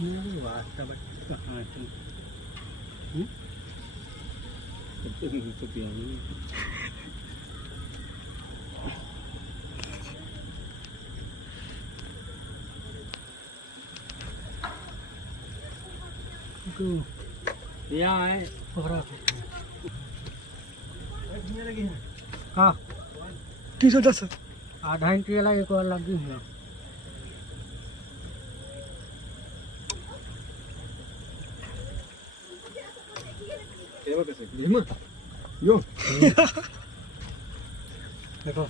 नहीं वास्ता बट कहाँ तुम तो पिया नहीं यहाँ है पकड़ा हाँ 310 आधा इंच वाला एक और लगी है देखो